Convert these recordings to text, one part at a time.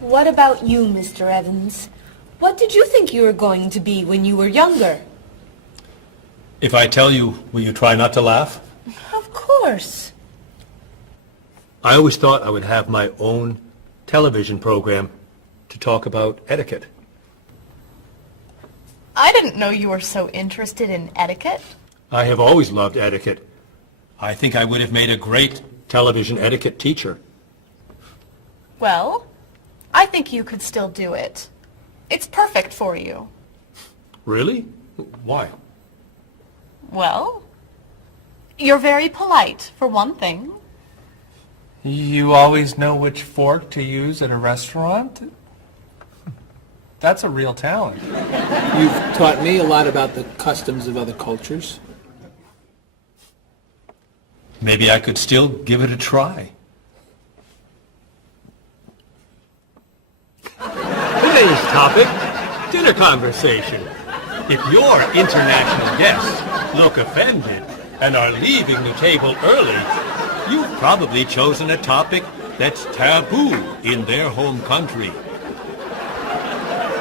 What about you, Mr. Evans? What did you think you were going to be when you were younger? If I tell you, will you try not to laugh? Of course. I always thought I would have my own television program to talk about etiquette. I didn't know you were so interested in etiquette. I have always loved etiquette. I think I would have made a great television etiquette teacher. Well, I think you could still do it. It's perfect for you. Really? Why? Well, you're very polite, for one thing. You always know which fork to use at a restaurant? That's a real talent. You've taught me a lot about the customs of other cultures. Maybe I could still give it a try. Today's topic, dinner conversation. If your international guests look offended and are leaving the table early, you've probably chosen a topic that's taboo in their home country.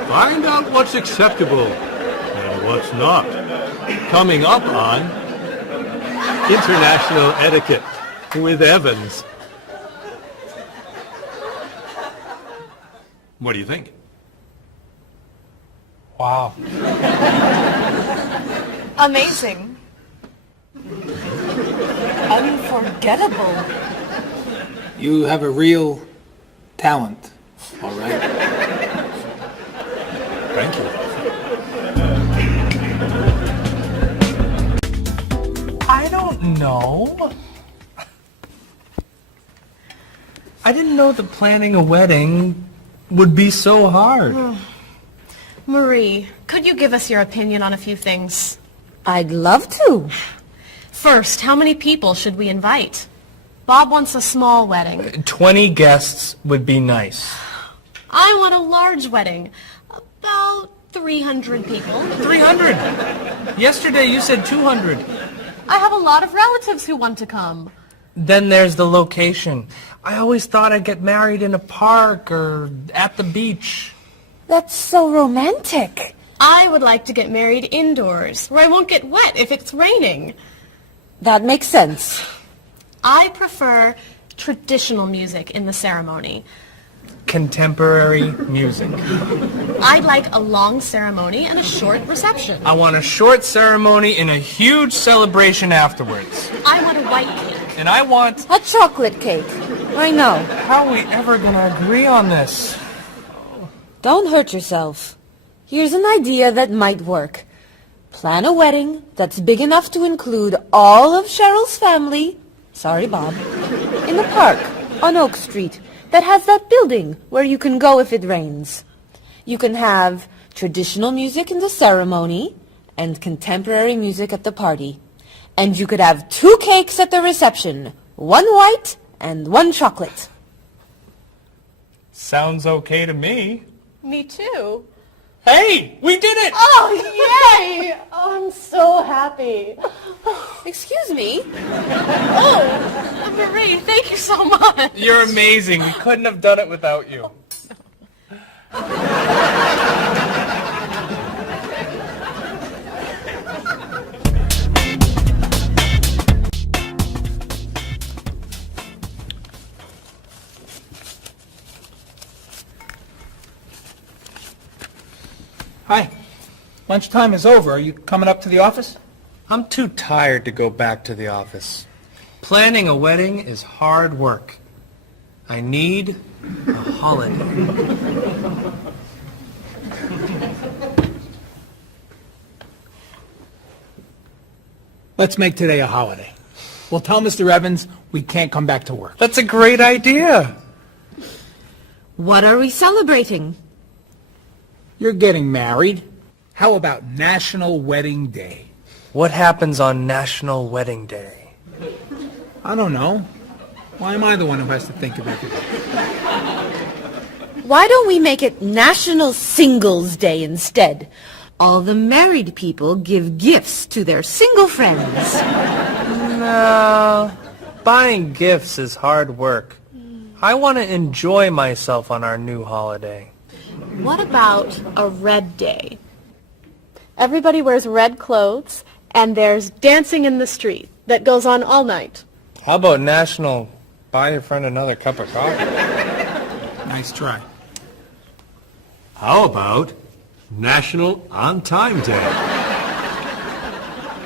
Find out what's acceptable and what's not. Coming up on International Etiquette with Evans. What do you think? Wow. Amazing. Unforgettable. You have a real talent, all right? Thank you. I don't know. I didn't know that planning a wedding would be so hard. Marie, could you give us your opinion on a few things? I'd love to. First, how many people should we invite? Bob wants a small wedding. 20 guests would be nice. I want a large wedding. About 300 people. 300? Yesterday you said 200. I have a lot of relatives who want to come. Then there's the location. I always thought I'd get married in a park or at the beach. That's so romantic. I would like to get married indoors, where I won't get wet if it's raining. That makes sense. I prefer traditional music in the ceremony. Contemporary music. I'd like a long ceremony and a short reception. I want a short ceremony and a huge celebration afterwards. I want a white cake. And I want... A chocolate cake. I know. How are we ever gonna agree on this? Don't hurt yourself. Here's an idea that might work. Plan a wedding that's big enough to include all of Cheryl's family, sorry Bob, in a park on Oak Street that has that building where you can go if it rains. You can have traditional music in the ceremony and contemporary music at the party. And you could have 2 cakes at the reception, 1 white and 1 chocolate. Sounds okay to me. Me too. Hey, we did it! Oh, yay! Oh, I'm so happy. Excuse me? Oh, Marie, thank you so much. You're amazing. We couldn't have done it without you. Hi. Lunchtime is over. Are you coming up to the office? I'm too tired to go back to the office. Planning a wedding is hard work. I need a holiday. Let's make today a holiday. We'll tell Mr. Evans we can't come back to work. That's a great idea. What are we celebrating? You're getting married. How about National Wedding Day? What happens on National Wedding Day? I don't know. Why am I the one who has to think of everything? Why don't we make it National Singles Day instead? All the married people give gifts to their single friends. No. Buying gifts is hard work. I want to enjoy myself on our new holiday. What about a red day? Everybody wears red clothes, and there's dancing in the street that goes on all night. How about National Buy Your Friend Another Cup of Coffee? Nice try. How about National On Time Day?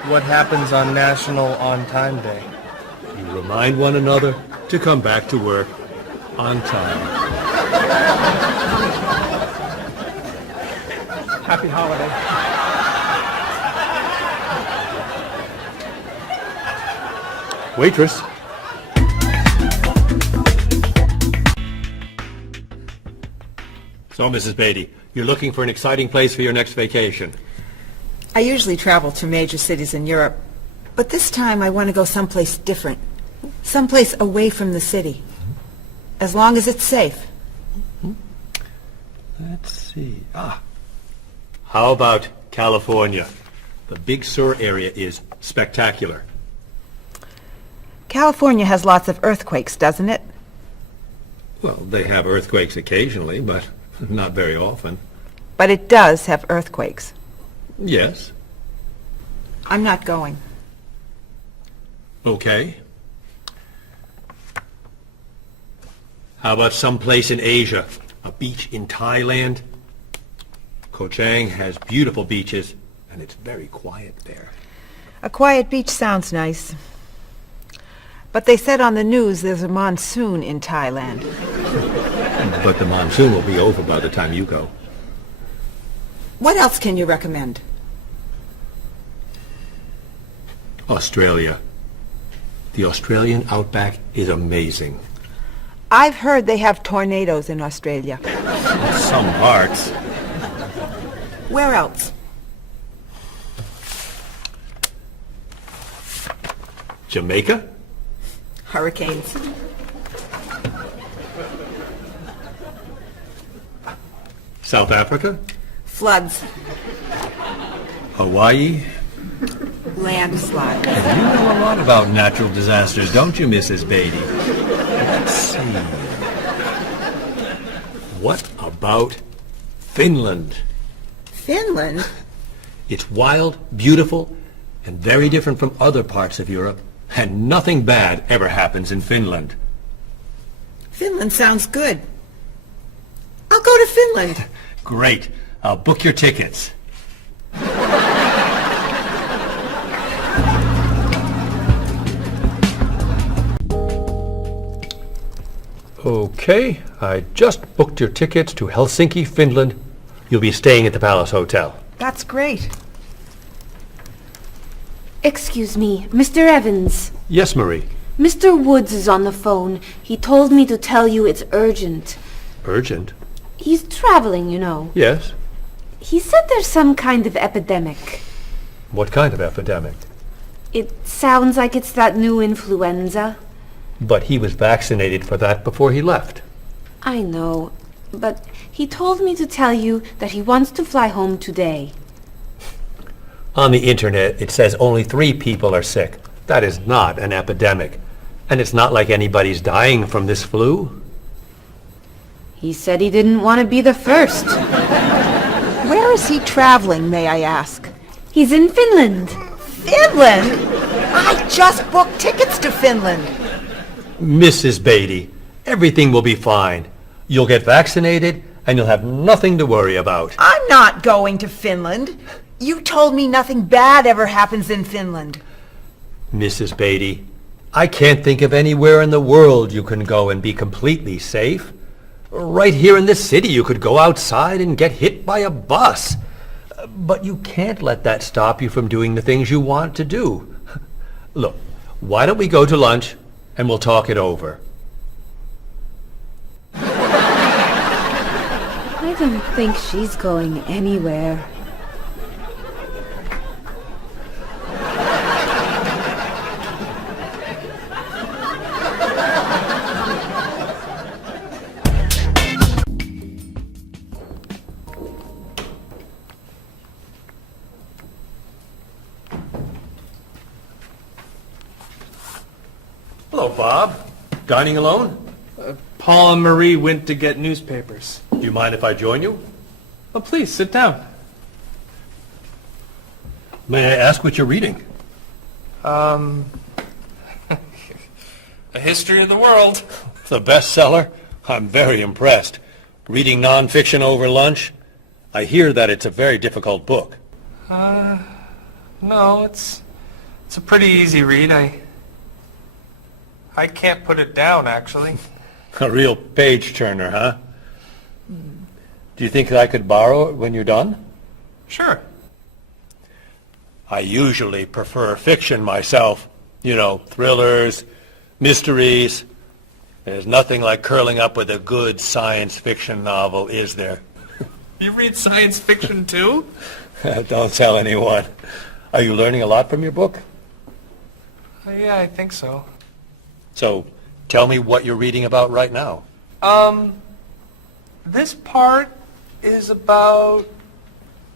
What happens on National On Time Day? You remind one another to come back to work on time. Happy holiday. Waitress. So, Mrs. Beatty, you're looking for an exciting place for your next vacation. I usually travel to major cities in Europe, but this time I want to go someplace different, someplace away from the city, as long as it's safe. Let's see. How about California? The Big Sur area is spectacular. California has lots of earthquakes, doesn't it? Well, they have earthquakes occasionally, but not very often. But it does have earthquakes. Yes. I'm not going. Okay. How about someplace in Asia? A beach in Thailand? Koh Chang has beautiful beaches, and it's very quiet there. A quiet beach sounds nice. But they said on the news there's a monsoon in Thailand. But the monsoon will be over by the time you go. What else can you recommend? Australia. The Australian outback is amazing. I've heard they have tornadoes in Australia. Some parts. Where else? Jamaica? Hurricanes. South Africa? Floods. Hawaii? Landslides. You know a lot about natural disasters, don't you, Mrs. Beatty? Let's see. What about Finland? Finland? It's wild, beautiful, and very different from other parts of Europe, and nothing bad ever happens in Finland. Finland sounds good. I'll go to Finland. Great. I'll book your tickets. Okay, I just booked your tickets to Helsinki, Finland. You'll be staying at the Palace Hotel. That's great. Excuse me, Mr. Evans. Yes, Marie. Mr. Woods is on the phone. He told me to tell you it's urgent. Urgent? He's traveling, you know. Yes. He said there's some kind of epidemic. What kind of epidemic? It sounds like it's that new influenza. But he was vaccinated for that before he left. I know, but he told me to tell you that he wants to fly home today. On the internet, it says only 3 people are sick. That is not an epidemic. And it's not like anybody's dying from this flu. He said he didn't want to be the first. Where is he traveling, may I ask? He's in Finland. Finland? I just booked tickets to Finland. Mrs. Beatty, everything will be fine. You'll get vaccinated, and you'll have nothing to worry about. I'm not going to Finland. You told me nothing bad ever happens in Finland. Mrs. Beatty, I can't think of anywhere in the world you can go and be completely safe. Right here in this city, you could go outside and get hit by a bus. But you can't let that stop you from doing the things you want to do. Look, why don't we go to lunch and we'll talk it over? I don't think she's going anywhere. Hello, Bob. Dining alone? Paul and Marie went to get newspapers. Do you mind if I join you? Well, please, sit down. May I ask what you're reading? A history of the world. The bestseller? I'm very impressed. Reading nonfiction over lunch? I hear that it's a very difficult book. No, it's a pretty easy read. I can't put it down, actually. A real page-turner, huh? Do you think I could borrow it when you're done? Sure. I usually prefer fiction myself. You know, thrillers, mysteries. There's nothing like curling up with a good science fiction novel, is there? You read science fiction, too? Don't tell anyone. Are you learning a lot from your book? Yeah, I think so. So, tell me what you're reading about right now. This part is about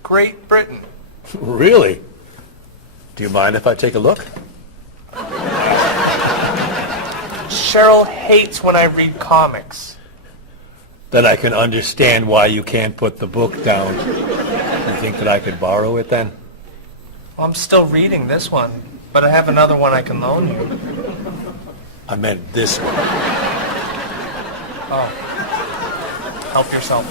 Great Britain. Really? Do you mind if I take a look? Cheryl hates when I read comics. Then I can understand why you can't put the book down. You think that I could borrow it then? Well, I'm still reading this one, but I have another one I can loan you. I meant this one. Oh. Help yourself.